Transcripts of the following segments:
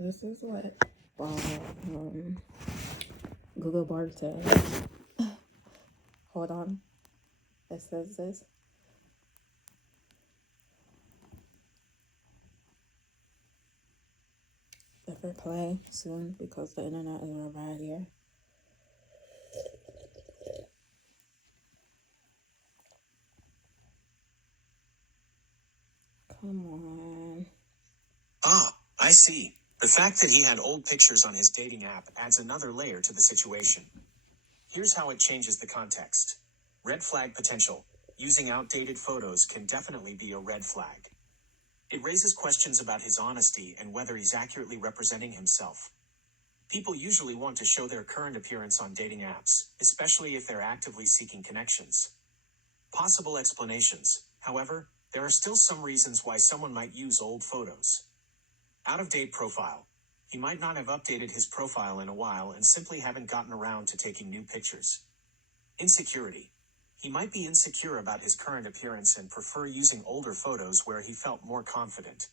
This is what Google Bard says. Hold on. It says this. If I play soon because the internet is real bad here. Come on. Ah, I see. The fact that he had old pictures on his dating app adds another layer to the situation. Here's how it changes the context. Red flag potential. Using outdated photos can definitely be a red flag. It raises questions about his honesty and whether he's accurately representing himself. People usually want to show their current appearance on dating apps, especially if they're actively seeking connections. Possible explanations. However, there are still some reasons why someone might use old photos. Out-of-date profile. He might not have updated his profile in a while and simply haven't gotten around to taking new pictures. Insecurity. He might be insecure about his current appearance and prefer using older photos where he felt more confident.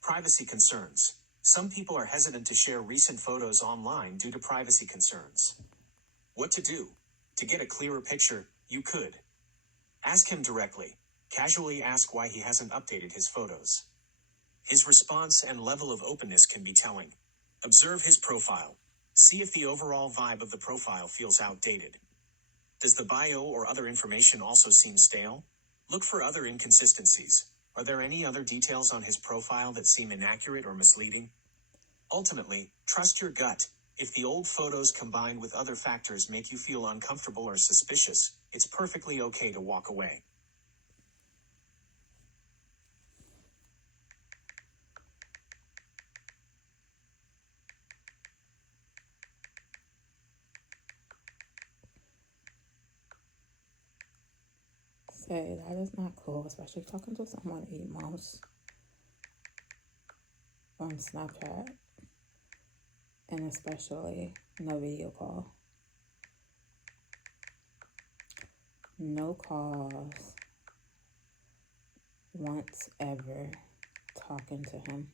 Privacy concerns. Some people are hesitant to share recent photos online due to privacy concerns. What to do? To get a clearer picture, you could ask him directly. Casually ask why he hasn't updated his photos. His response and level of openness can be telling. Observe his profile. See if the overall vibe of the profile feels outdated. Does the bio or other information also seem stale? Look for other inconsistencies. Are there any other details on his profile that seem inaccurate or misleading? Ultimately, trust your gut. If the old photos combined with other factors make you feel uncomfortable or suspicious, it's perfectly okay to walk away. Say that is not cool, especially talking to someone 8 months on Snapchat, and especially no video call. No calls once ever talking to him.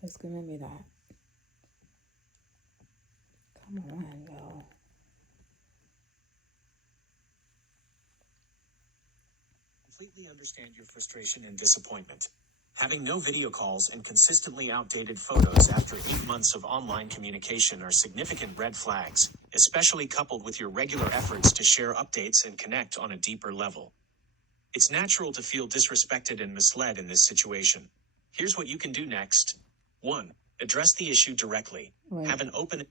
It's gonna be that. Come on, yo. Completely understand your frustration and disappointment. Having no video calls and consistently outdated photos after 8 months of online communication are significant red flags, especially coupled with your regular efforts to share updates and connect on a deeper level. It's natural to feel disrespected and misled in this situation. Here's what you can do next. 1. Address the issue directly. Wait. Have an open...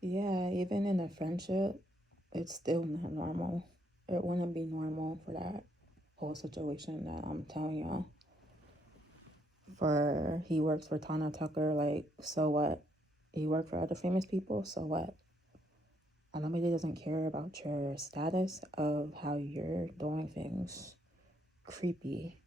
Yeah, even in a friendship, it's still not normal. It wouldn't be normal for that whole situation that I'm telling y'all. For he works for Tana Tucker, like, so what? He worked for other famous people, so what? And nobody doesn't care about your status of how you're doing things. Creepy.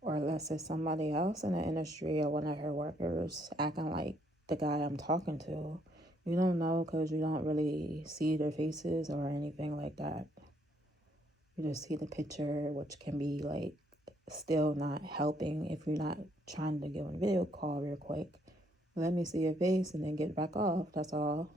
Or unless it's somebody else in the industry or one of her workers acting like the guy I'm talking to. You don't know because you don't really see their faces or anything like that. You just see the picture, which can be like still not helping if you're not trying to give a video call real quick. Let me see your face and then get back off. That's all.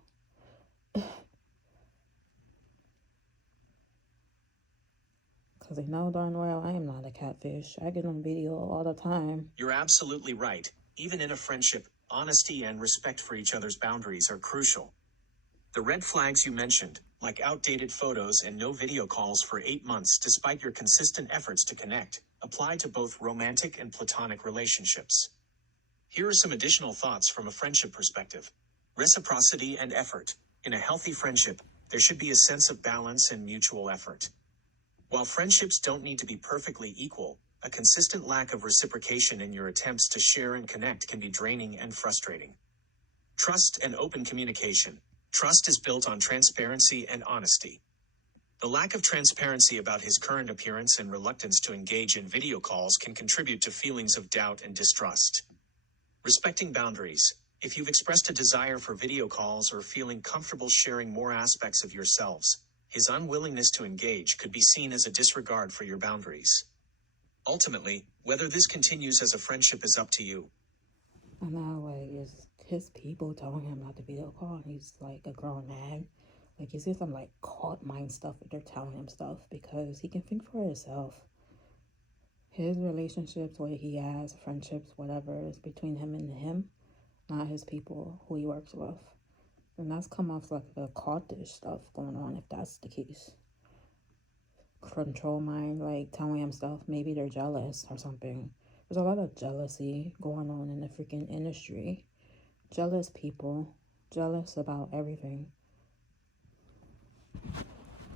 Because they know darn well I am not a catfish. I get on video all the time. You're absolutely right. Even in a friendship, honesty and respect for each other's boundaries are crucial. The red flags you mentioned, like outdated photos and no video calls for 8 months despite your consistent efforts to connect, apply to both romantic and platonic relationships. Here are some additional thoughts from a friendship perspective. Reciprocity and effort. In a healthy friendship, there should be a sense of balance and mutual effort. While friendships don't need to be perfectly equal, a consistent lack of reciprocation in your attempts to share and connect can be draining and frustrating. Trust and open communication. Trust is built on transparency and honesty. The lack of transparency about his current appearance and reluctance to engage in video calls can contribute to feelings of doubt and distrust. Respecting boundaries. If you've expressed a desire for video calls or feeling comfortable sharing more aspects of yourselves, his unwillingness to engage could be seen as a disregard for your boundaries. Ultimately, whether this continues as a friendship is up to you. And now, like, it's his people telling him not to video call, and he's like a grown man. Like, you see some like cult mind stuff that they're telling him stuff because he can think for himself. His relationships, what he has, friendships, whatever, is between him and him, not his people who he works with. And that's come off like the cultish stuff going on, if that's the case. Control mind, like telling him stuff, maybe they're jealous or something. There's a lot of jealousy going on in the freaking industry. Jealous people, jealous about everything.